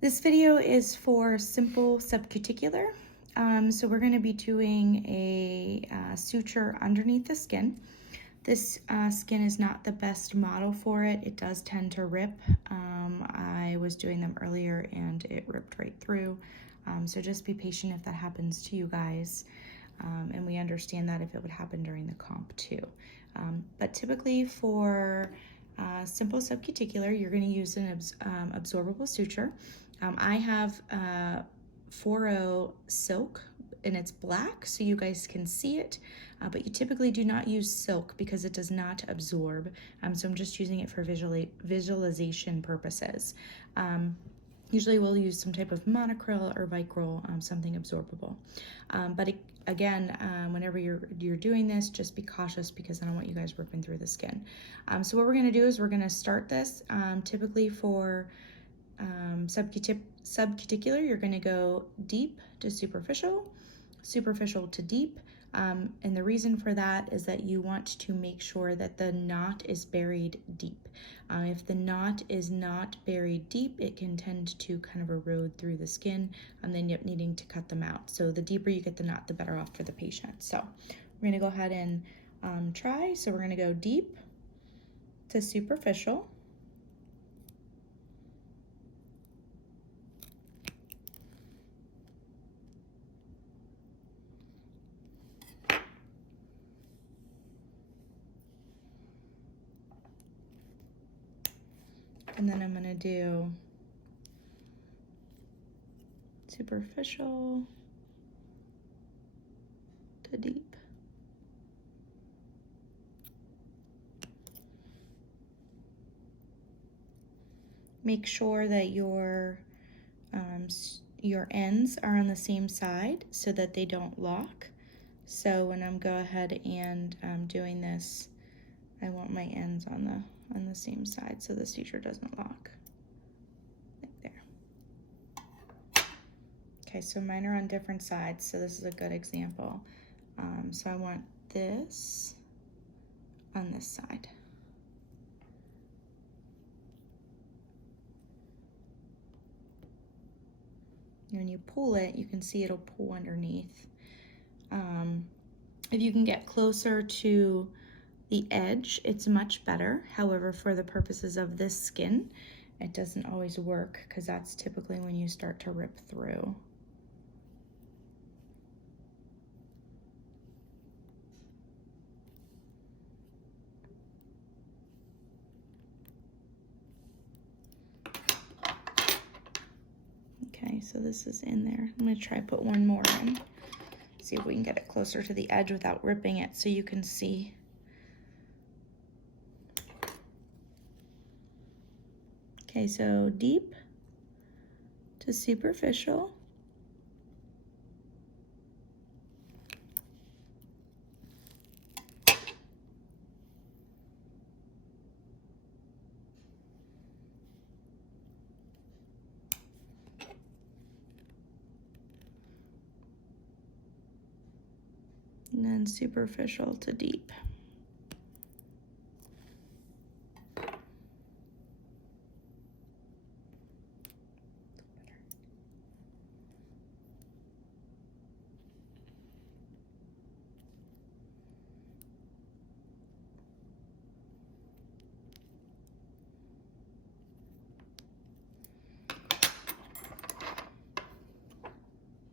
This video is for simple subcuticular. So we're going to be doing a suture underneath the skin. This skin is not the best model for it. It does tend to rip. I was doing them earlier and it ripped right through. So just be patient if that happens to you guys. And we understand that if it would happen during the comp too. But typically for simple subcuticular, you're going to use an absorbable suture. I have 4.0 silk and it's black so you guys can see it, but you typically do not use silk because it does not absorb. So I'm just using it for visualization purposes. Usually we'll use some type of monocryl or vicryl, something absorbable. Whenever you're doing this, just be cautious because I don't want you guys ripping through the skin. So what we're going to do is we're going to start this. Typically for subcuticular, you're going to go deep to superficial, superficial to deep. And the reason for that is that you want to make sure that the knot is buried deep. If the knot is not buried deep, it can tend to kind of erode through the skin and then you're needing to cut them out. So the deeper you get the knot, the better off for the patient. So we're going to go ahead and try. So we're going to go deep to superficial. And then I'm going to do superficial to deep. Make sure that your ends are on the same side so that they don't lock. So when I'm go ahead and doing this, I want my ends on the same side so the suture doesn't lock. Like there. Okay, so mine are on different sides, so this is a good example. So I want this on this side. When you pull it, you can see it'll pull underneath. If you can get closer to the edge, it's much better. However, for the purposes of this skin, it doesn't always work because that's typically when you start to rip through. Okay, so this is in there. I'm gonna try put one more in. See if we can get it closer to the edge without ripping it so you can see. Okay, so deep to superficial. And then superficial to deep.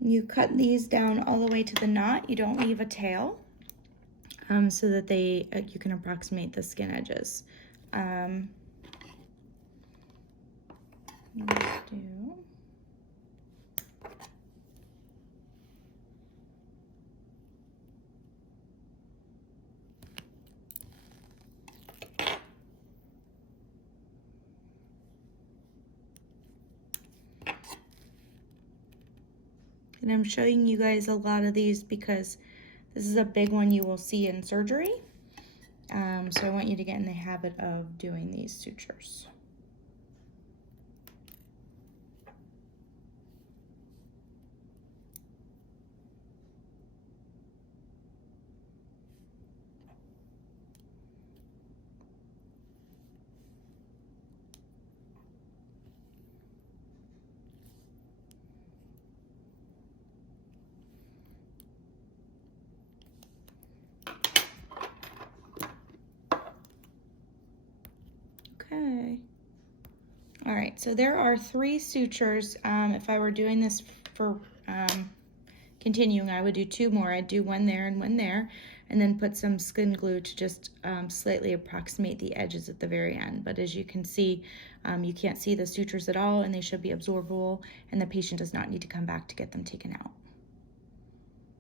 You cut these down all the way to the knot. You don't leave a tail so that you can approximate the skin edges. Let's do. And I'm showing you guys a lot of these because this is a big one you will see in surgery. So I want you to get in the habit of doing these sutures. right, so there are 3 sutures. If I were doing this for continuing, I would do 2 more. I'd do one there and one there, and then put some skin glue to just slightly approximate the edges at the very end. But as you can see, you can't see the sutures at all, and they should be absorbable, and the patient does not need to come back to get them taken out.